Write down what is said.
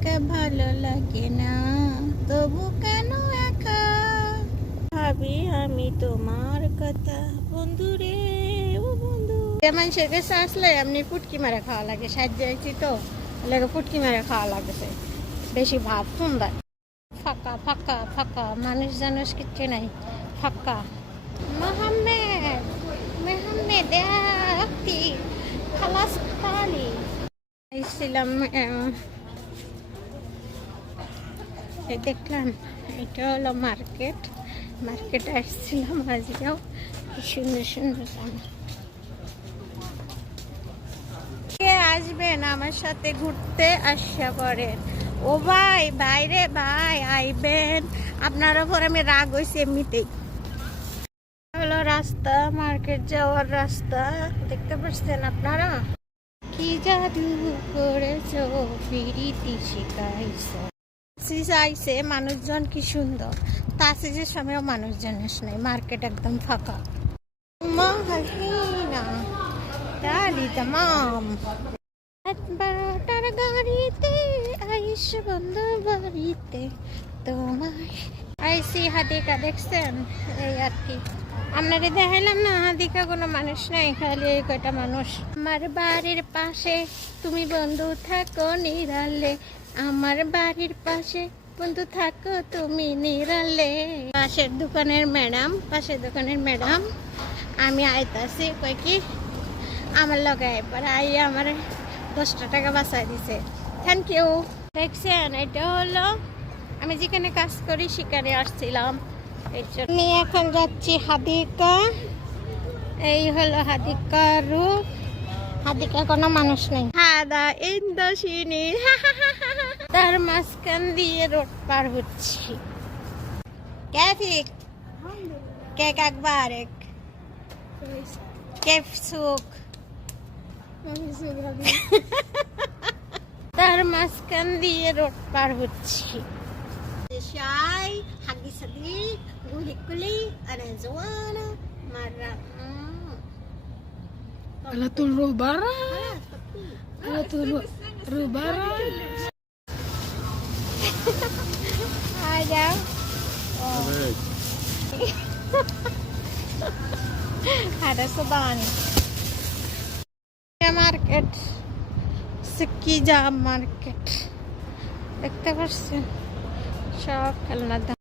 একা ভালো লাগে না, তবু কেন একা ভাবি আমি তোমার কথা, বন্ধু রে ও বন্ধু। মানুষের কাছে আসলে এমনি ফুটকি মারা খাওয়া লাগে, সাহায্য হয়েছি তো লাগে ফুটকি মারা খাওয়া লাগছে, বেশি ভাত সুন্দর। ফাঁকা ফাঁকা ফাঁকা, মানুষ জানুষ কিচ্ছু নাই, ফাঁকা। মোহাম্মদ মোহাম্মদ আখতি খালাস তালি ছিলাম। দেখলাম এটা হলো মার্কেট, মার্কেটে আসছিলাম আজকেও। কি সুন্দর সুন্দর জামা। কে আসবেন আমার সাথে ঘুরতে? আসা পরে ও ভাই, বাইরে ভাই আইবেন। আপনার ওপর আমি রাগ হয়েছি এমনিতেই। হলো রাস্তা, মার্কেট যাওয়ার রাস্তা, দেখতে পাচ্ছেন আপনারা? কি জাদু করেছো, পিরিতি শিখাইছো। আইসে মানুষজন কি সুন্দর, তাসিজের সময়ও মানুষজন নাই, মার্কেট একদম ফাঁকা। মহিনা ডালি তামাম বাটার গাড়িতে আইস বন্ধু বাড়িতে তোমায় আইসি। হাদিকা দেখছেন? এই আর কি, আপনারে দেখাইলাম না হাদিকা কোনো মানুষ নাই, খালি এই কয়টা মানুষ। আমার বাড়ির পাশে তুমি বন্ধু থাকো নিরালে, আমার বাড়ির পাশে বন্ধু থাকো তুমি নিরালে। পাশের দোকানের ম্যাডাম আমি আইতাছি, কই কি আমার লগে এবার আই আমার 10 টাকা বাঁচাই দিছে, থ্যাংক ইউ। দেখছেন, এটা হলো আমি যেখানে কাজ করি সেখানে আসছিলাম। আমি এখন যাচ্ছি হাদিকা। এই হলো হাদিকার রূপ, হাদিকা কোনো মানুষ নেই। হাদা ইন্দোসিনী তার মাঝখান দিয়ে রোড পার হচ্ছি। ক্যাফিক কেক একবার এক কেফ সুক তার মাঝখান দিয়ে রোড পার হচ্ছি। شاي حقي صديق قولي كلي انا جوانا مره على طول روح برا، على طول روح برا. هذا هذا صباني মার্কেট, সিকি জাম মার্কেট, দেখতে পাচ্ছেন সব খেলনা।